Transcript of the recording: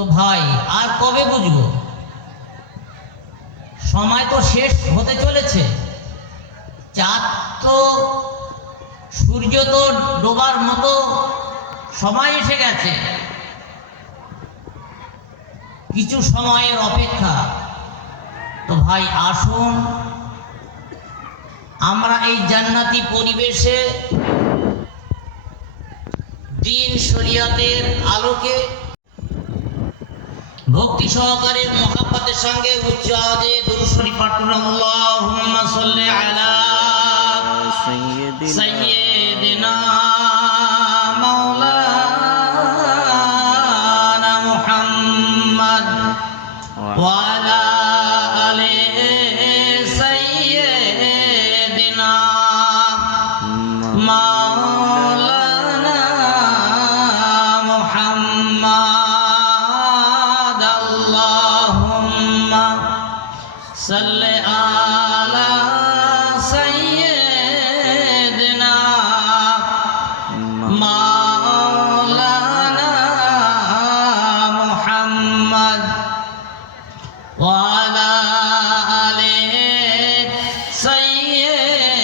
তো ভাই আর কবে বুঝবো? সময় তো শেষ হতে চলেছে। চাঁদ তো, সূর্য তো ডোবার মতো সময় এসে গেছে। কিছু সময়ের অপেক্ষা। তো ভাই আসুন আমরা এই জান্নাতি পরিবেশে দ্বীন শরিয়াতের আলোকে ভক্তি সহকারে মুহাব্বতের সঙ্গে উচ্চ আওয়াজে দুরূদ শরীফ পাঠ করুন। আল্লাহুম্মা সাল্লি আলা সাইয়্যিদিনা মাওলানা মুহাম্মদ ওয়া আলা আলি সাইয়্যিদিনা মাওলানা মুহাম্মদ। আল্লাহুম্মা সাল্লি আলা সাইয়্যিদিনা মাওলানা মুহাম্মদ ওয়া আলা আলি সাইয়্যিদিনা